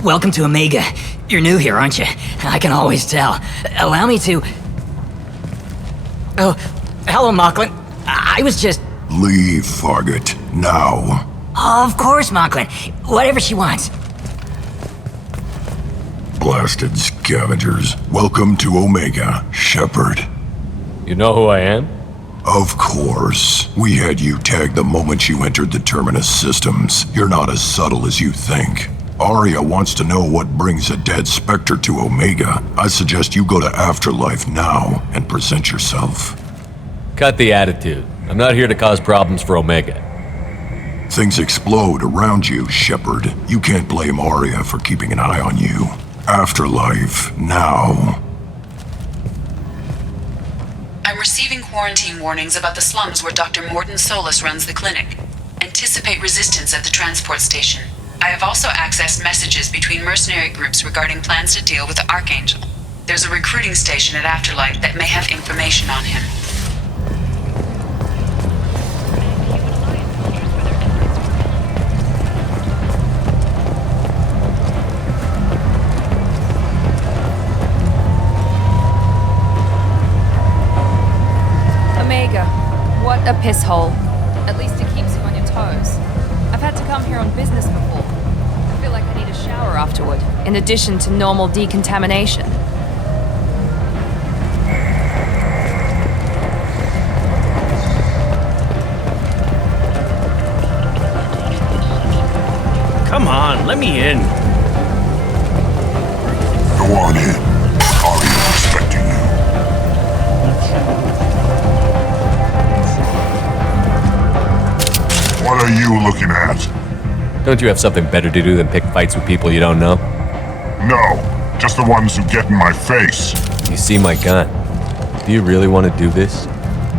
Welcome to Omega. You're new here, aren't you? I can always tell. Allow me to... Oh, hello, Mocklin. I was just... Leave, Fargate. Now. Of course, Mocklin. Whatever she wants. Blasted scavengers. Welcome to Omega, Shepard. You know who I am? Of course. We had you tagged the moment you entered the Terminus systems. You're not as subtle as you think. Arya wants to know what brings a dead Spectre to Omega. I suggest you go to Afterlife now and present yourself. Cut the attitude. I'm not here to cause problems for Omega. Things explode around you, Shepard. You can't blame Arya for keeping an eye on you. Afterlife now. I'm receiving quarantine warnings about the slums where Dr. Morden Solus runs the clinic. Anticipate resistance at the transport station. I have also accessed messages between mercenary groups regarding plans to deal with the Archangel. There's a recruiting station at Afterlife that may have information on him. Omega, what a piss hole. At least it keeps you on your toes. I've had to come here on business before. I feel like I need a shower afterward, in addition to normal decontamination. Come on, let me in. Go on in. Arya expecting you. What are you looking at? Don't you have something better to do than pick fights with people you don't know? No, just the ones who get in my face. You see my gun. Do you really want to do this?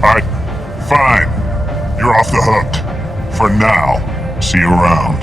Fine. You're off the hook. For now. See you around.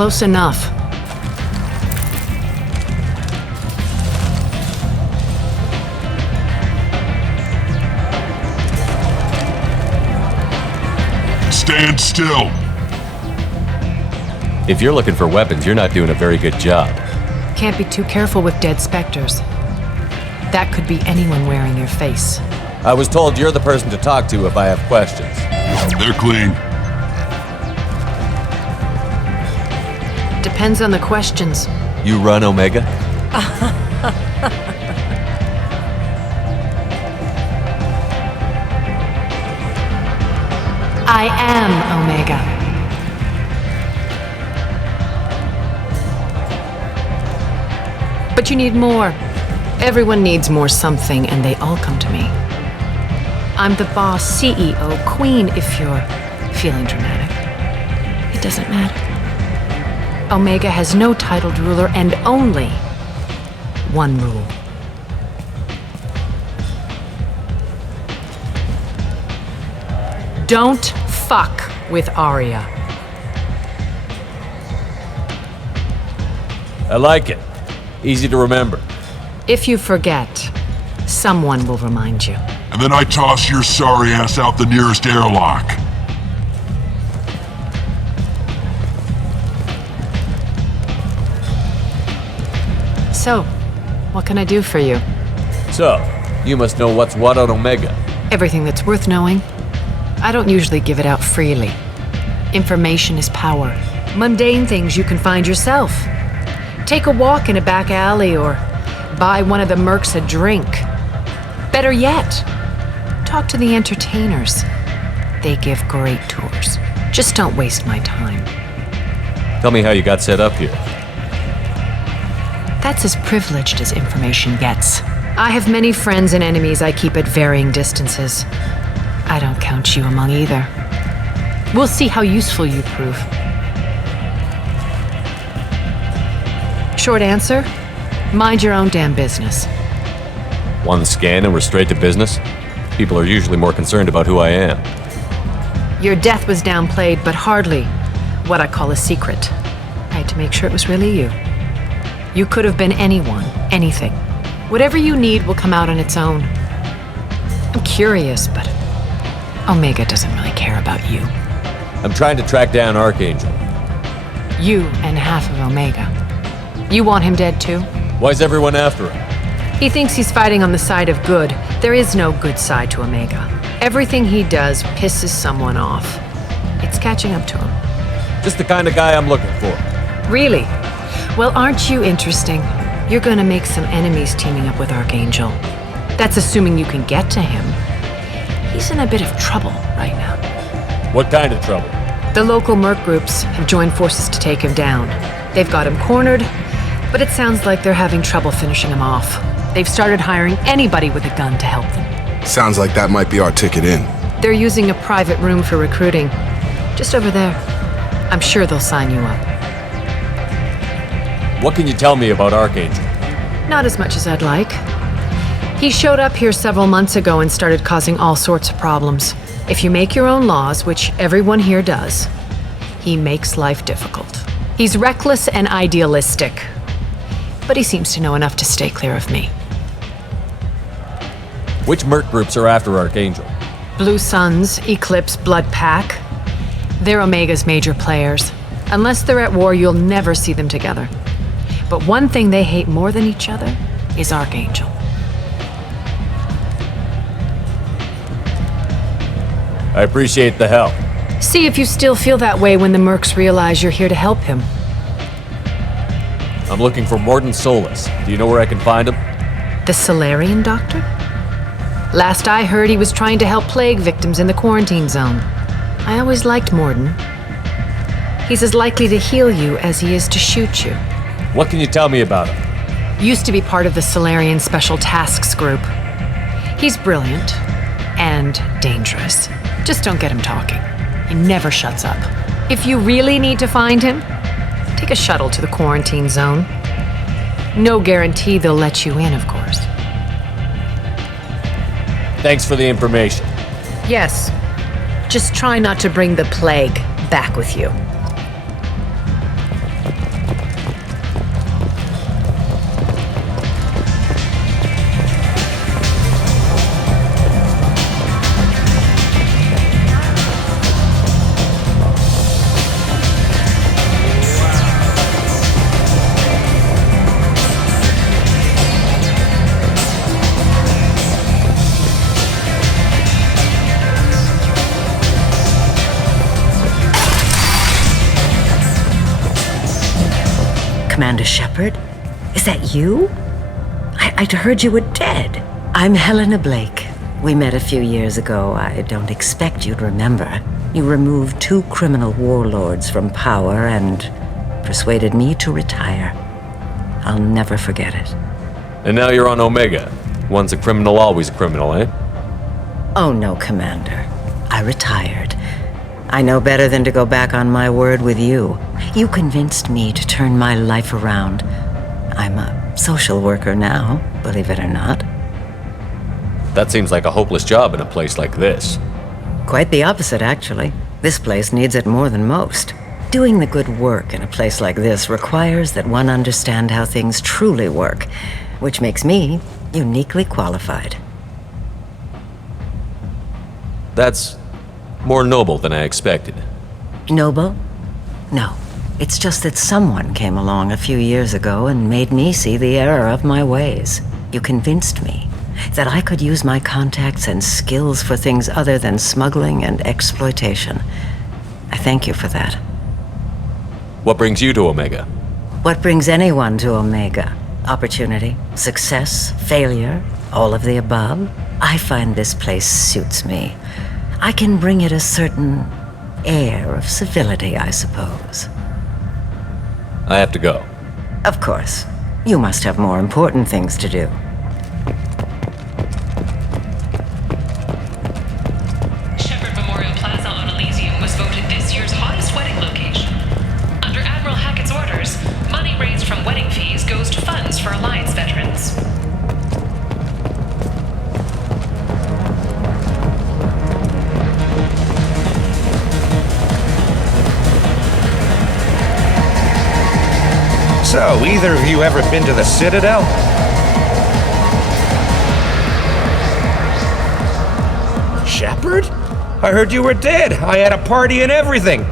Close enough. Stand still. If you're looking for weapons, you're not doing a very good job. Can't be too careful with dead specters. That could be anyone wearing your face. I was told you're the person to talk to if I have questions. They're clean. Depends on the questions. You run Omega? I am Omega. But you need more. Everyone needs more something, and they all come to me. I'm the boss, CEO, queen, if you're feeling dramatic. It doesn't matter. Omega has no titled ruler and only one rule. Don't fuck with Arya. I like it. Easy to remember. If you forget, someone will remind you. And then I toss your sorry ass out the nearest airlock. So, what can I do for you? So, you must know what's what on Omega. Everything that's worth knowing. I don't usually give it out freely. Information is power. Mundane things you can find yourself. Take a walk in a back alley or buy one of the mercs a drink. Better yet, talk to the entertainers. They give great tours. Just don't waste my time. Tell me how you got set up here. That's as privileged as information gets. I have many friends and enemies I keep at varying distances. I don't count you among either. We'll see how useful you prove. Short answer, mind your own damn business. One scan and we're straight to business? People are usually more concerned about who I am. Your death was downplayed, but hardly what I call a secret. I had to make sure it was really you. You could have been anyone, anything. Whatever you need will come out on its own. I'm curious, but Omega doesn't really care about you. I'm trying to track down Archangel. You and half of Omega. You want him dead too? Why's everyone after him? He thinks he's fighting on the side of good. There is no good side to Omega. Everything he does pisses someone off. It's catching up to him. Just the kind of guy I'm looking for. Really? Well, aren't you interesting? You're gonna make some enemies teaming up with Archangel. That's assuming you can get to him. He's in a bit of trouble right now. What kind of trouble? The local merc groups have joined forces to take him down. They've got him cornered, but it sounds like they're having trouble finishing him off. They've started hiring anybody with a gun to help them. Sounds like that might be our ticket in. They're using a private room for recruiting. Just over there. I'm sure they'll sign you up. What can you tell me about Archangel? Not as much as I'd like. He showed up here several months ago and started causing all sorts of problems. If you make your own laws, which everyone here does, he makes life difficult. He's reckless and idealistic, but he seems to know enough to stay clear of me. Which merc groups are after Archangel? Blue Suns, Eclipse, Blood Pack. They're Omega's major players. Unless they're at war, you'll never see them together. But one thing they hate more than each other is Archangel. I appreciate the help. See if you still feel that way when the mercs realize you're here to help him. I'm looking for Morden Solus. Do you know where I can find him? The Solarian doctor? Last I heard, he was trying to help plague victims in the quarantine zone. I always liked Morden. He's as likely to heal you as he is to shoot you. What can you tell me about him? Used to be part of the Solarian Special Tasks Group. He's brilliant and dangerous. Just don't get him talking. He never shuts up. If you really need to find him, take a shuttle to the quarantine zone. No guarantee they'll let you in, of course. Thanks for the information. Yes. Just try not to bring the plague back with you. Commander Shepard? Is that you? I'd heard you were dead. I'm Helena Blake. We met a few years ago. I don't expect you'd remember. You removed 2 criminal warlords from power and persuaded me to retire. I'll never forget it. And now you're on Omega. Once a criminal, always a criminal, eh? Oh no, Commander. I retired. I know better than to go back on my word with you. You convinced me to turn my life around. I'm a social worker now, believe it or not. That seems like a hopeless job in a place like this. Quite the opposite, actually. This place needs it more than most. Doing the good work in a place like this requires that one understand how things truly work, which makes me uniquely qualified. That's more noble than I expected. Noble? No. It's just that someone came along a few years ago and made me see the error of my ways. You convinced me that I could use my contacts and skills for things other than smuggling and exploitation. I thank you for that. What brings you to Omega? What brings anyone to Omega? Opportunity, success, failure, all of the above? I find this place suits me. I can bring it a certain air of civility, I suppose. I have to go. Of course. You must have more important things to do. Shepard Memorial Plaza on Elysium was voted this year's hottest wedding location. Under Admiral Hackett's orders, money raised from wedding fees goes to funds for Alliance veterans. So, either of you ever been to the Citadel? Shepard? I heard you were dead. I had a party and everything.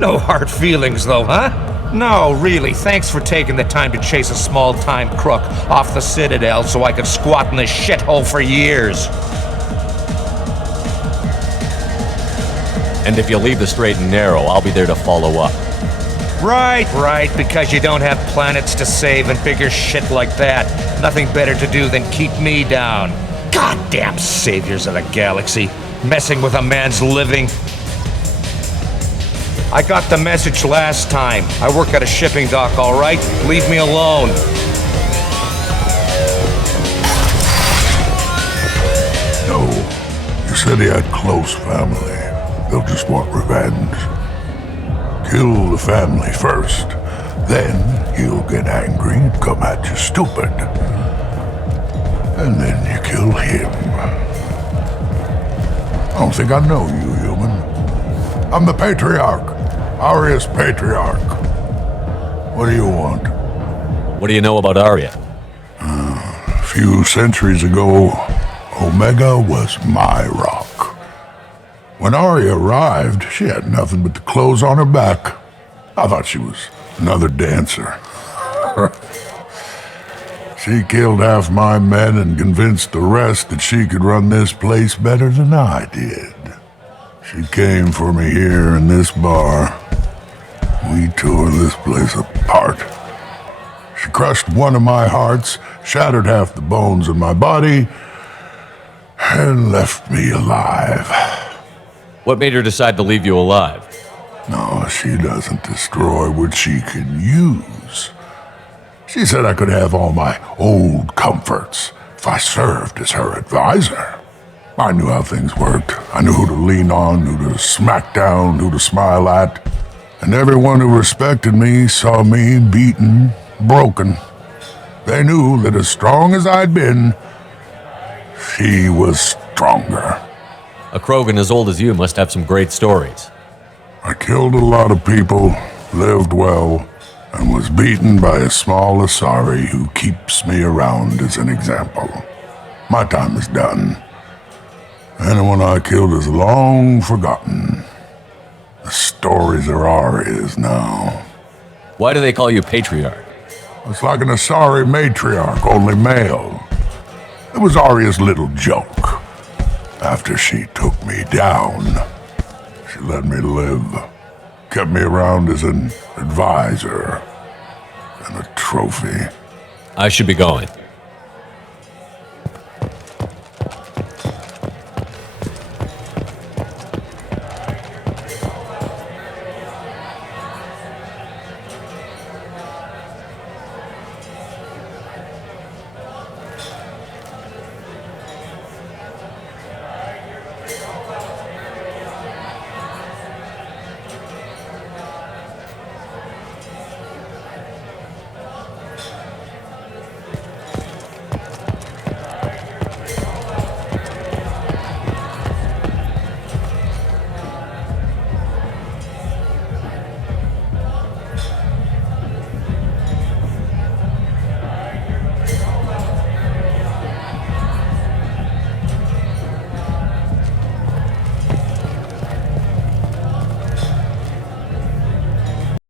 No hard feelings, though, huh? No, really, thanks for taking the time to chase a small-time crook off the Citadel so I could squat in this shithole for years. And if you leave the straight and narrow, I'll be there to follow up. Right, because you don't have planets to save and bigger shit like that. Nothing better to do than keep me down. Goddamn saviors of the galaxy, messing with a man's living. I got the message last time. I work at a shipping dock, all right? Leave me alone. No, you said he had close family. They'll just want revenge. Kill the family first, then he'll get angry and come at you stupid. And then you kill him. I don't think I know you, human. I'm the Patriarch, Aria's Patriarch. What do you want? What do you know about Aria? A few centuries ago, Omega was my rock. When Aria arrived, she had nothing but the clothes on her back. I thought she was another dancer. She killed half my men and convinced the rest that she could run this place better than I did. She came for me here in this bar. We tore this place apart. She crushed one of my hearts, shattered half the bones in my body, and left me alive. What made her decide to leave you alive? No, she doesn't destroy what she can use. She said I could have all my old comforts if I served as her advisor. I knew how things worked. I knew who to lean on, who to smack down, who to smile at. And everyone who respected me saw me beaten, broken. They knew that as strong as I'd been, she was stronger. A Krogan as old as you must have some great stories. I killed a lot of people, lived well, and was beaten by a small Asari who keeps me around as an example. My time is done. Anyone I killed is long forgotten. The stories are Aria's now. Why do they call you Patriarch? It's like an Asari matriarch, only male. It was Aria's little joke. After she took me down, she let me live, kept me around as an advisor. and a trophy. I should be going.